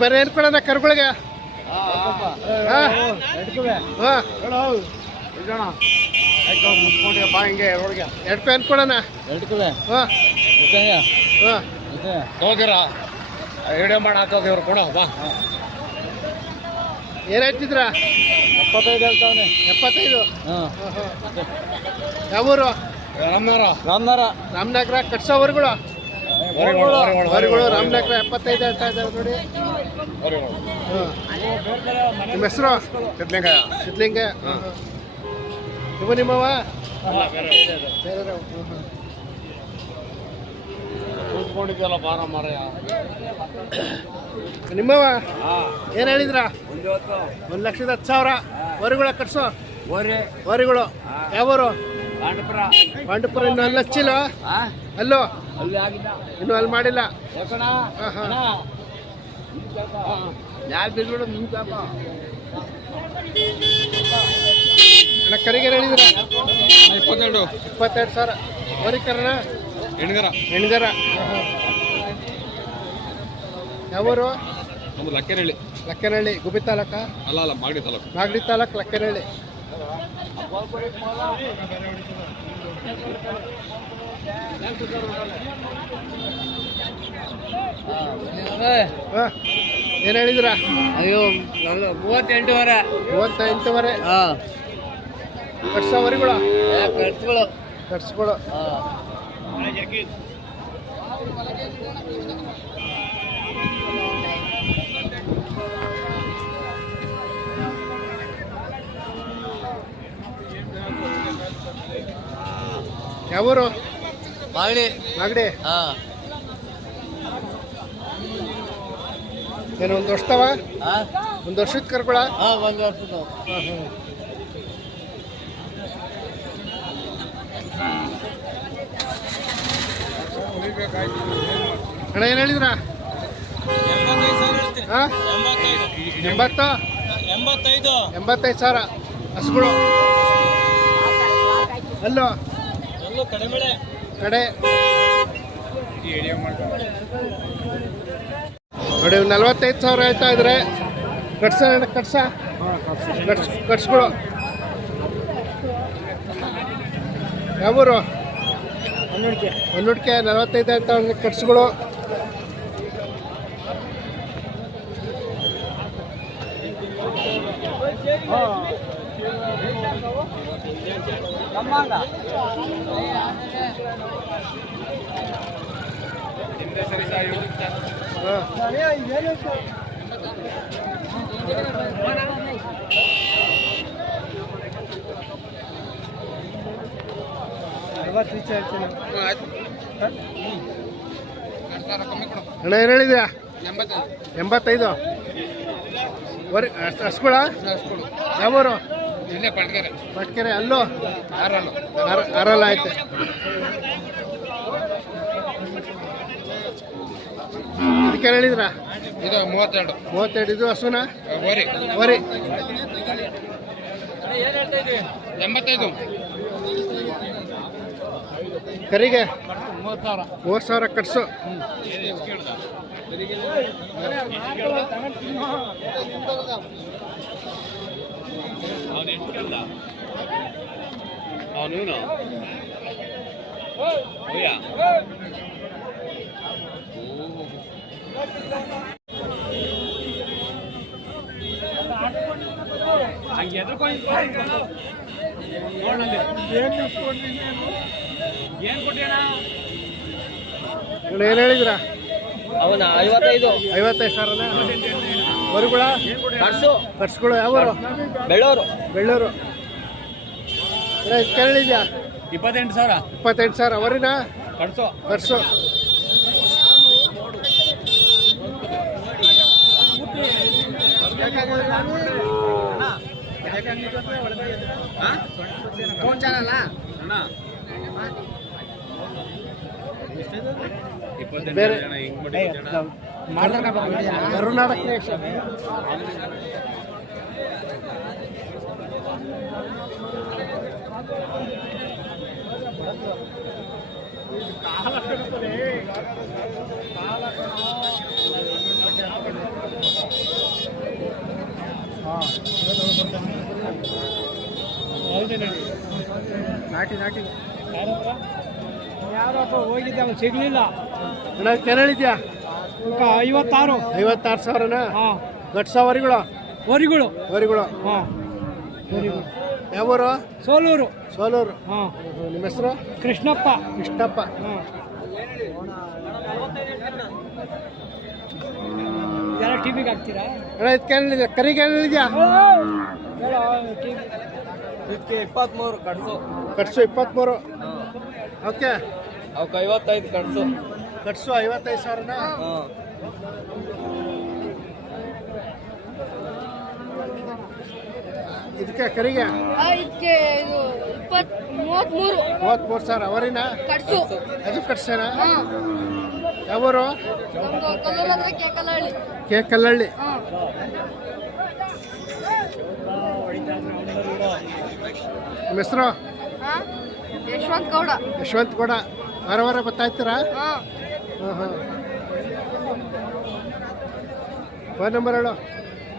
ಬರ್ರಿ ಏನು ಕೊಡೋಣ ಕರುಗಳಿಗೆ ಎರಡು ಏನು ಕೊಡೋಣ ವಿಡಿಯೋ ಮಾಡಿ ಹಾಕೋದು ಇವ್ರು ಕೊಡೋ ಬಾ. ಏನು ಹೇಳ್ತಿದ್ರ? 75 ಹೇಳ್ತಾವನೆ. 75. ಯಾವೂರು? ರಾಮನಗರ ಕಟ್ಸೋವರ್ಗಳು ರಾಮನಗರ 75 ಹೇಳ್ತಾ ಇದ್ದಾರೆ ನೋಡಿ. ನಿಮ್ಮ ಹೆಸರು? ಸಿದ್ಲಿಂಗ. ಇವು ನಿಮ್ಮವ? ನಿಮ್ಮವ ಏನು ಹೇಳಿದ್ರ? 1,10,000 ವರಿಗಳ ಕಟ್ಸೋ ವರಿಗಳು. ಯಾವೂರು? ಪಾಂಡಪುರ. ಇನ್ನು ಅಲ್ಲಿ ಹಚ್ಚಿಲ್ಲ? ಅಲ್ಲೋ ಇನ್ನು ಅಲ್ಲಿ ಮಾಡಿಲ್ಲ. ಅಣ್ಣ ಕರಿಗೆ ಹೇಳಿದ್ರ? 22,000 ವರಿ ಕರ್ಣ ಹೆಣ್ಗರ. ಯಾವೂರು? ಲಕ್ಕೇನಹಳ್ಳಿ. ಗುಬ್ಬಿ ತಾಲೂಕ? ಅಲ್ಲ ಮಾಗಡಿ ತಾಲೂಕು ಲಕ್ಕೇನಹಳ್ಳಿ. ಏನು ಹೇಳಿದ್ರ? ಅಯ್ಯೋ 38,000 ಕಟ್ಸೋವರಿಗಳು ಕಟ್ಸ್ಗಳು. ಯಾವೂರು? ಮಾಗಡಿ. ಏನು ಒಂದು ವರ್ಷದವ? ಒಂದು ವರ್ಷದ ಕರ್ಕೊಳ? ಒಂದು ವರ್ಷದ. ಅಣ್ಣ ಏನು ಹೇಳಿದ್ರ? 85,000 ಹಸುಗಳು. ಅಲ್ಲೋ ಕಡೆ ನೋಡಿ 45,000 ಹೇಳ್ತಾ ಇದ್ರೆ. ಕಟ್ಸ್ಗಳು. ಯಾವೂರು? ಹೊನ್ನೂಡಿಕೆ 45 ಹೇಳ್ತಾ ಕಟ್ಸ್ಗಳು. ಅಣ್ಣ ಏನು ಹೇಳಿದ್ಯಾ? 85 ಹಸ್ಗಳ. ಯಾವೂರು? ಪಟ್ಕೆರೆ. ಅಲ್ಲೋ ಅರಲ್ಲ ಆಯ್ತು. ಇದಕ್ಕೆ ಹೇಳಿದ್ರ? ಇದು 32. ಇದು ಹಸುನ ವರಿ 85. ಕರಿಗೆ 30,000 ಕಟ್ಸು. ಏನು ಹೇಳಿದ್ರ? ಅವನ 55,000 ವರುಗಳ ಕಟ್ಸ್ಗಳು. ಯಾವರು? ಬೆಳ್ಳೂರು. ಕೇಳಿದ್ಯಾ? 28,000 ವರಿನ ಕಟ್ಸು. ಬೇರೆ ಕರ್ನಾಟಕ ನಾಟಿ ನಾಟಿ ಯಾರಪ್ಪ ಹೋಗಿದ್ದೆ ಅವನು ಸಿಗ್ಲಿಲ್ಲ. ಅಣ್ಣ ಕೆರಳಿದ್ಯಾ 56. 56,000ನಾ? ಹಾಂ, ಗಟ್ಸವರಿಗಳು ವರಿಗಳು. ವರಿಗಳು. ಹಾಂ, ವರಿಗಳು. ಯಾವೂರು? ಸೋಲೂರು. ಸೋಲೂರು. ಹಾಂ. ನಿಮ್ಮ ಹೆಸರು? ಕೃಷ್ಣಪ್ಪ. ಕೃಷ್ಣಪ್ಪ. ಹಾಂ. ಇದೆಲ್ಲ ಟಿ ವಿಗೆ ಹಾಕ್ತೀರಾ? ಅಣ್ಣ ಇದಕ್ಕೆ ಏನಿದೆ? ಕರಿಗೆ ಏನಿದೆಯಾ? ಇದಕ್ಕೆ 23 ಕಟ್ಸು. ಕಟ್ಸು 23. ಓಕೆ. ಅವಕ್ಕೆ 55 ಕಟ್ಸು. ಕಟ್ಸು 55,000ನಾ? ಹಾಂ. ಇದಕ್ಕೆ ಕರಿಗೆ ಇದಕ್ಕೆ ಇದು 33 33,000. ಅವರಿನ ಕಟ್ಸು. ಅದು ಕಟ್ಸೇನಾ? ಹಾಂ, ಯಾವೂರು? ನಮ್ದು ಕಲ್ಲೂರು ಹತ್ರ ಕೇಕಲಹಳ್ಳಿ. ಕೆ ಕಲ್ಲಳ್ಳಿ. ಹಾಂ, ನಿಮ್ಮ ಹೆಸರು? ಹಾಂ, ಯಶವಂತ್ ಗೌಡ. ಯಶವಂತ್ ಗೌಡ. ವಾರ ವಾರ ಬರ್ತಾ ಇರ್ತೀರಾ? ಹಾಂ, ಹಾಂ ಹಾಂ. ಫೋನ್ ನಂಬರ್ ಹೇಳು.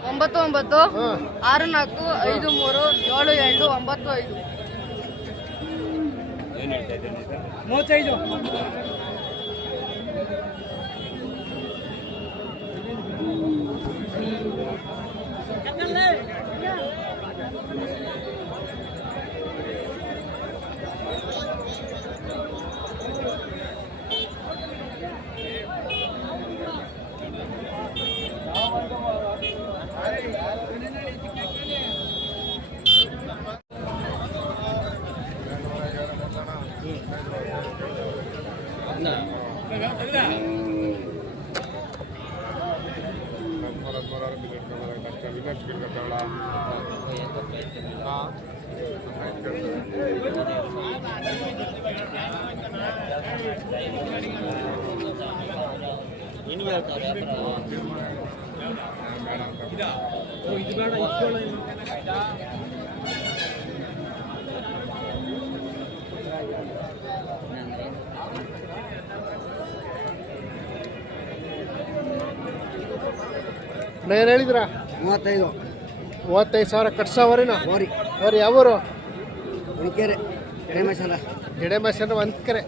99 ಹಾಂ 64 53 72 95. 35. ಏನು ಹೇಳಿದ್ರಾ? 35. 35,000 ಕಟ್ಸವರಿನ? ಓರಿ. ಅವ್ರು ಯಾವೂರು? ಉಳಿಕೆರೆ ರೇಮೇಶಲ್ಲ. ಗಿಡಮಸನ ಒಂದು ಕರೆ.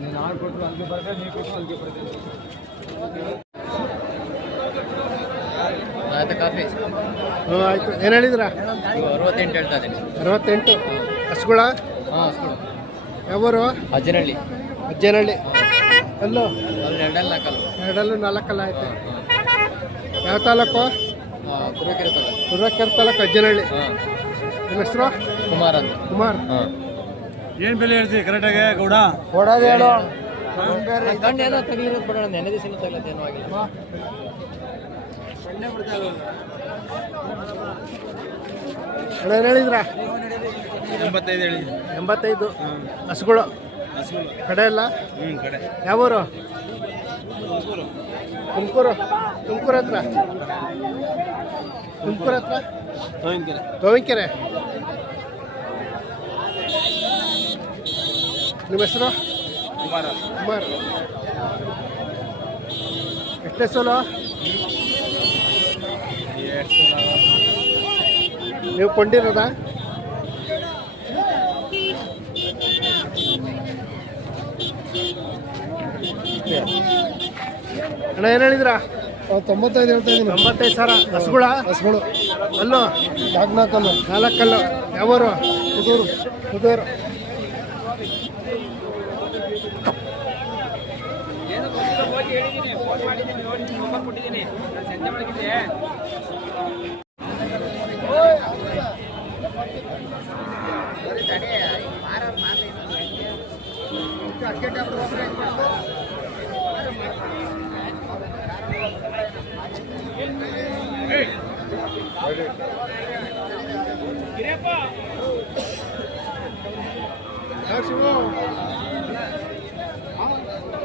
ನೀನು ಹಾಲು ಕೊಟ್ಟರು ಹಂಗೆ ಬರ್ತದೆ, ನೀರು ಕೊಟ್ಟರು ಹಂಗೆ ಬರ್ತದೆ. ಆಯ್ತು ಕಾಫಿ. ಹ್ಞೂ ಆಯಿತು. ಏನು ಹೇಳಿದ್ರಾ? 68 ಹೇಳ್ತಾ ಇದ್ದೀನಿ. 68. ಹಸುಗಳ? ಹಾಂ, ಹಸ್ಗಳು. ಯಾವೂರು? ಅಜ್ಜನಹಳ್ಳಿ. ಅಜ್ಜನಹಳ್ಳಿ. ಎಲ್ಲೋ? ಅಲ್ಲಿ 2 4. ಎರಡಲ್ಲೂ 4 ಆಯ್ತು. ಯಾವ ತಾಲೂಕು? ಕುರುಕೆರೆ ತಾಲೂಕು. ತುರುವೇಕೆರೆ ತಾಲೂಕು, ಅಜ್ಜನಹಳ್ಳಿ. ಹಾಂ. ನಿಮ್ಮ ಹೆಸರು? ಕುಮಾರ್ ಅಂತ. ಕುಮಾರ್. ಹಾಂ. ಏನು ಬೆಲೆ ಹೇಳ್ತೀವಿ ಕರೆಕ್ಟಾಗಿ ಗೌಡ? ಕೊಡೋದು ಹೇಳು. ಗಂಡು ಏನೋ ತಗಲಿರೋದು ಬಿಡೋಣ, ನೆನೆ ದಿವಸ ತಗಲತ್ತೆ ಏನೋ ಆಗಿಲ್ಲ. ಅಣ್ಣ ಏನು ಹೇಳಿದ್ರಾ? 85 ಹೇಳಿ. 85. ಹಸುಗಳು ಕಡೆ ಎಲ್ಲ? ಕಡೆ ಯಾವೂರು? ತುಮಕೂರು. ತುಮಕೂರು ಹತ್ರ? ತುಮಕೂರು ಹತ್ರ ತೋವಿನಕೆರೆ. ನಿಮ್ಮ ಹೆಸರು? ಕುಮಾರ. ಕುಮಾರ್. ಎಷ್ಟೇ ಸೋಲು? ನೀವು ಕೊಂಡಿರೋದಾ? ಅಣ್ಣ ಏನು ಹೇಳಿದ್ರಾ? 95 ಹೇಳ್ತಾ ಇದ್ದೀನಿ. 95,000. ಹಸುಗಳ? ಹಸ್ಗಳು. ಅಲ್ಲೋ? 4 4 ಯಾವೂರು? ಕುದೂರು. ಕುದೂರು.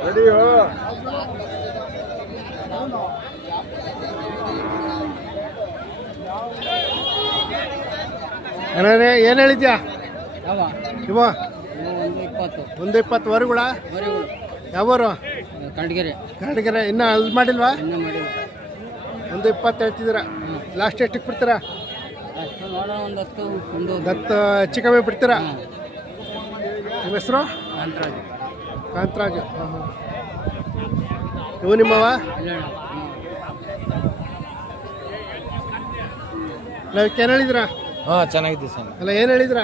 ರೆಡಿ ಅಣ್ಣನೇ ಏನು ಹೇಳಿದ್ಯಾ ಇವ ಒಂದು 20 ಒಂದು 20 ವರೆಗಳ ಮರಿಗಳು ಯಾವರು ಕಂಡ್ಗೆರೆ ಕಾಡಿಗೆರೆ ಇನ್ನೂ ಅಲ್ಲಿ ಮಾಡಿಲ್ವಾ ಇನ್ನೂ ಮಾಡಿಲ್ಲ. ಒಂದು 20 ಹೇಳ್ತಿದ್ದೀರಾ ಲಾಸ್ಟ್ ಎಷ್ಟಕ್ಕೆ ಬಿಡ್ತೀರಾ ಅಷ್ಟು ನೋಡೋಣ ಒಂದು 10 ಒಂದು 10 ಹೆಚ್ಚು ಕಮ್ಮಿ ಬಿಡ್ತೀರಾ ನಿಮ್ಮ ಹೆಸರು ಅಂತರಾಜು ಕಾಂತರಾಜು ಇವು ನಿಮ್ಮವ ನಾವಕ್ಕೆ ಏನು ಹೇಳಿದ್ರಾ ಹಾಂ ಚೆನ್ನಾಗಿದೆ ಸ್ವಾಮಿ. ಅಲ್ಲ ಏನು ಹೇಳಿದ್ರಾ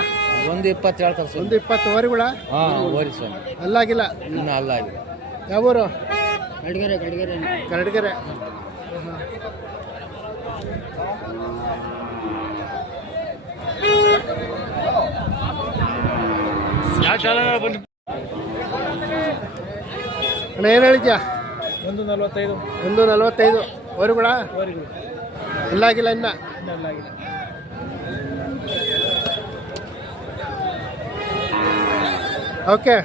ಒಂದು 20 ಹೇಳ್ತಾರೆ ಸ್ವಾಮಿ. ಒಂದು 20 ವರೆಗಳ ಹಾಂ ಓರಿ ಸ್ವಾಮಿ. ಅಲ್ಲಾಗಿಲ್ಲ ಇನ್ನೂ ಅಲ್ಲ ಆಗಿದೆ. ಯಾವೂರು ಕಡ್ಗೆರೆ ಕರಡಿಗೆರೆ ಅಣ್ಣ ಏನು ಹೇಳಿದ್ಯಾ 145 ಒಂದು 45 ವರೆಗಳ ಎಲ್ಲಾಗಿಲ್ಲ ಇನ್ನ ಓಕೆ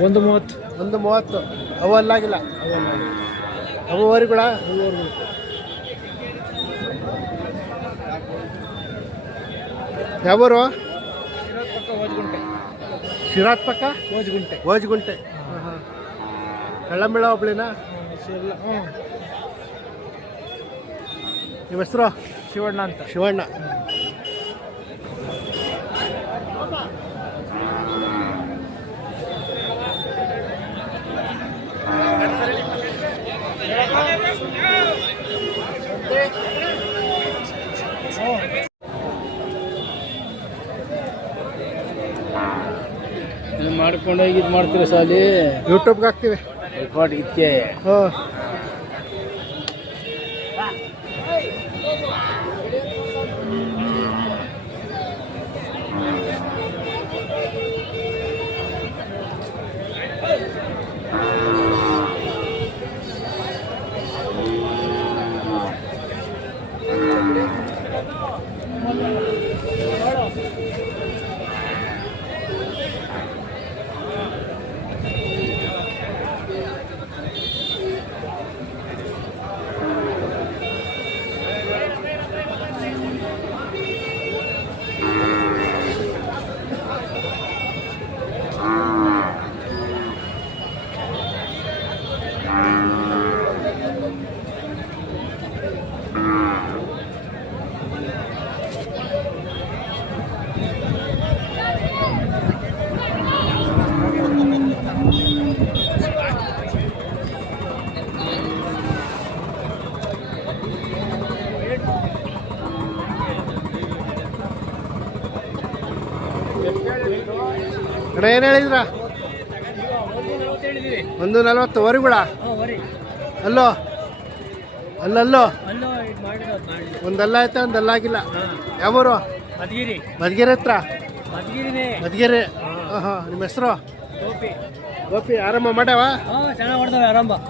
130 ಅವು ಅಲ್ಲಾಗಿಲ್ಲ ಅವು ವರೆಗಳ ಯಾವೂರು ಶಿರಾತ್ ಪಕ್ಕ ಓಜ್ಗುಂಟೆ ಕಳ್ಳಂಬೆಳ ಒಬ್ಳಿನ ನಿಮ್ಮ ಹೆಸರು ಶಿವಣ್ಣ ಅಂತ. ಶಿವಣ್ಣ ಮಾಡ್ಕೊಂಡು ಹೋಗಿ ಇದು ಮಾಡ್ತೀವಿ ಸಾಲಿ ಯೂಟ್ಯೂಬ್ಗೆ ಹಾಕ್ತೀವಿ ರೆಕಾರ್ಡ್ ಇತ್ತೆ. ಹಾಂ ಅಣ್ಣ ಏನು ಹೇಳಿದ್ರ 140 ವರೆಗಳ ಅಲ್ಲೋ ಅಲ್ಲಲ್ಲೋ ಒಂದಲ್ಲ ಆಯ್ತಾ ಒಂದಲ್ಲ ಆಗಿಲ್ಲ ಯಾವೂರು ಮಧುಗಿರಿ ಹತ್ರ ಮಧುಗಿರಿ ಹಾಂ ನಿಮ್ಮ ಹೆಸರು ಗೋಪಿ ಆರಂಭ ಮಾಡ್ಯಾವ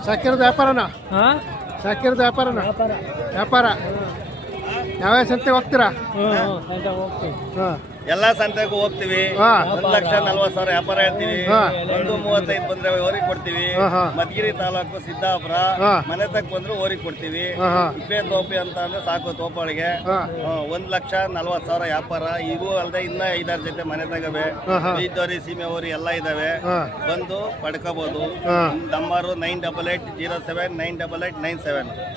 ಸಾಕಿರೋದು ವ್ಯಾಪಾರನ ಸಾಕಿರೋದು ವ್ಯಾಪಾರ ಯಾವ್ಯಾವ ಸಂತೆಗೆ ಹೋಗ್ತೀರಾ ಹಾಂ ಎಲ್ಲ ಸಂತೆಗೂ ಹೋಗ್ತೀವಿ. ಹಾಂ 1,40,000 ವ್ಯಾಪಾರ ಹೇಳ್ತೀವಿ. ಹಾಂ 135 ಬಂದ್ರೆ ಓರಿಗೆ ಕೊಡ್ತೀವಿ. ಹಾಂ ಮಧುಗಿರಿ ತಾಲೂಕು ಸಿದ್ದಾಪುರ ಹಾಂ ಮನೆ ತಕ್ಕ ಬಂದ್ರು ಓರಿಗೆ ಕೊಡ್ತೀವಿ. ಹಾಂ ಇಪ್ಪೇ ತೋಪಿ ಅಂತ ಅಂದ್ರೆ ಸಾಕು ತೋಪಳಿಗೆ ಹಾಂ 1,40,000 ವ್ಯಾಪಾರ. ಇವು ಅಲ್ಲದೆ ಇನ್ನ 5-6 ಜೊತೆ ಮನೆ ತಗವೆ ಹಾಂ ಬೀದೋರಿ ಸೀಮೆ ಓರಿ ಎಲ್ಲ ಇದಾವೆ. ಬಂದು ಪಡ್ಕೋಬಹುದು. ಹಾಂ ನಂಬರು 98807988997.